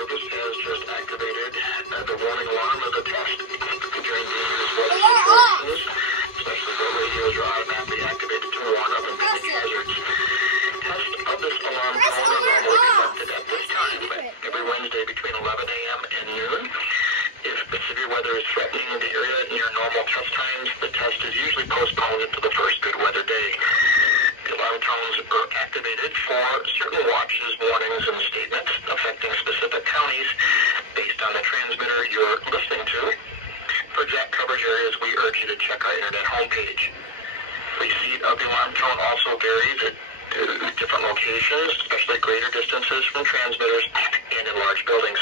Service has just activated the warning alarm of the test. During dangerous weather situations, especially where radios are automatically activated to warn of impending hazards. Tests of this alarm tone are normally conducted at this time, every Wednesday between 11 a.m. and noon. If severe weather is threatening the area near normal test times, the test is usually postponed until the first good weather day. The alarm tones are activated for certain watches, warnings, and statements affecting specific counties based on the transmitter you're listening to. For exact coverage areas, we urge you to check our internet homepage. Receipt of the alarm tone also varies at different locations, especially greater distances from transmitters and in large buildings.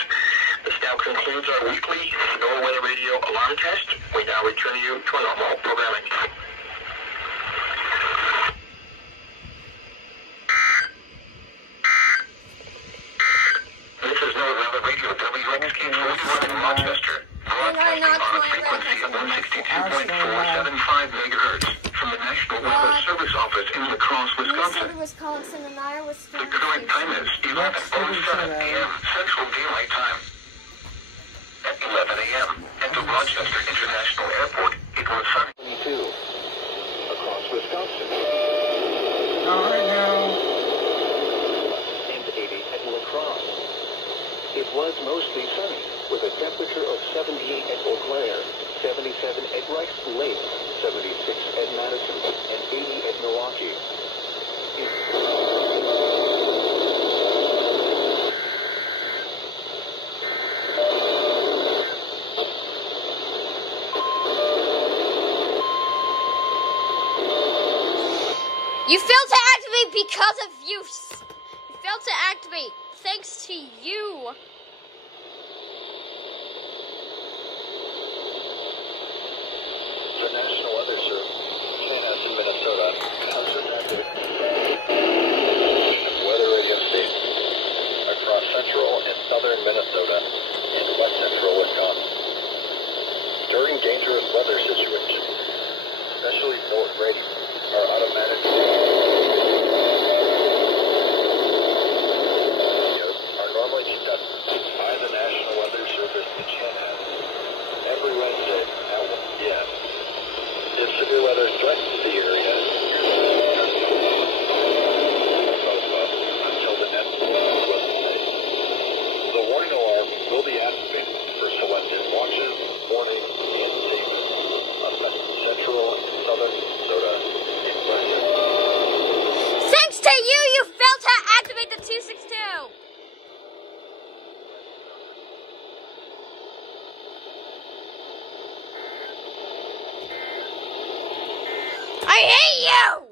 This now concludes our weekly NOAA Weather Radio alarm test. We now return you to our normal programming. This is NOAA Weather Radio WXK41 in Rochester, broadcasting on a frequency of 162.475 megahertz from the National Weather Service Office in La Crosse, Wisconsin. The current time is 11:07 p.m. Central Daylight Time. At 11 a.m. at the Rochester International Airport, it was sunny. 22 across Wisconsin. Alright now. And 80 at La Crosse. It was mostly sunny, with a temperature of 78 at Eau Claire, 77 at Rice Lake, 76 at Madison, and 80 at Milwaukee. You failed to activate because of you. You failed to activate thanks to you. The National Weather Service, Kansas in Minnesota, concentrated weather radio stations across central and southern Minnesota and west central Wisconsin. During dangerous weather situations, especially NOAA radio, are automatically are normally conducted by the National Weather Service in Kansas every Wednesday at 1 p.m. If severe weather threatens the area, until the next weather day. The warning alarm will be activated for selected watches, warnings, and statements affecting central and southern Minnesota and western. Thanks to you, you failed to activate the 262. I hate you!